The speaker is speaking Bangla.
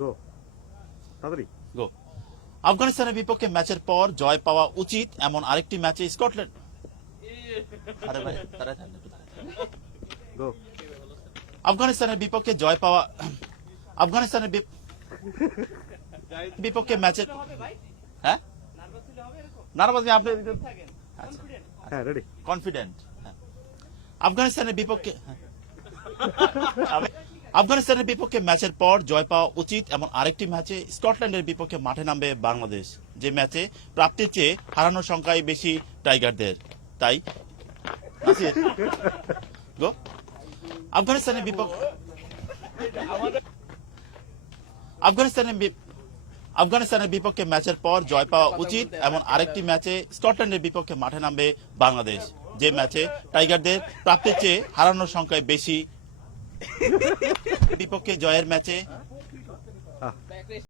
গো তাড়াতাড়ি গো। আফগানিস্তানের বিপক্ষে ম্যাচের পর জয় পাওয়া উচিত এমন আরেকটি ম্যাচে স্কটল্যান্ড। আরে ভাই, দাঁড়ায় থাক, একটু দাঁড়ায় থাক। গো আফগানিস্তানের বিপক্ষে জয় পাওয়া আফগানিস্তানের বিপক্ষে ম্যাচের হ্যাঁ নার্ভাস আপনি হ্যাঁ রেডি কনফিডেন্ট। আফগানিস্তানের বিপক্ষে আফগানিস্তানের বিপক্ষে ম্যাচের পর জয় পাওয়া উচিত এমন আরেকটি ম্যাচে স্কটল্যান্ডের বিপক্ষে মাঠে নামবে বাংলাদেশ, যে ম্যাচে প্রাপ্তির চেয়ে হারানোর সংখ্যাই বেশি টাইগারদের। তাই নাসির, গো। আফগানিস্তানের বিপক্ষে আফগানিস্তানের বিপক্ষে ম্যাচের পর জয় পাওয়া উচিত এমন আরেকটি ম্যাচে স্কটল্যান্ডের বিপক্ষে মাঠে নামবে বাংলাদেশ, যে ম্যাচে টাইগারদের প্রাপ্তির চেয়ে হারানোর সংখ্যায় বেশি। বিপক্ষে জয়ের ম্যাচে